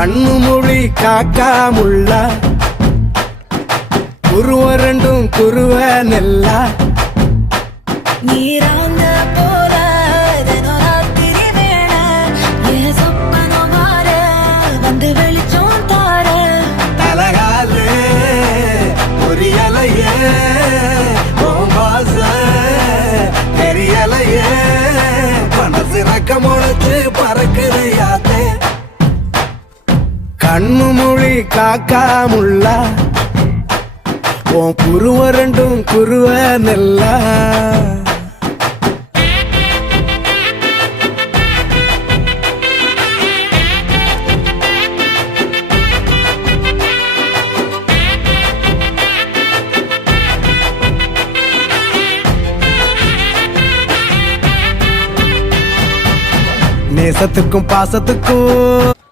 கண்ணு மொழி காக்காமுள்ள குருவ ரெண்டும் குருவ நெல்லா நீராங்க போல ராத்திரி வேள என் சொப்பனம் மாற வந்து வெளிச்சம் தார தலகாலு பொரியலையே ஓம்பாச தெரியலையே மனசு ரக்க முளைச்சு பறக்குதையாத்தே கண்ணு மொழி காக்காமுள்ள உன் குருவ ரெண்டும் குருவ நெல்லா நேசத்துக்கும் பாசத்துக்கும்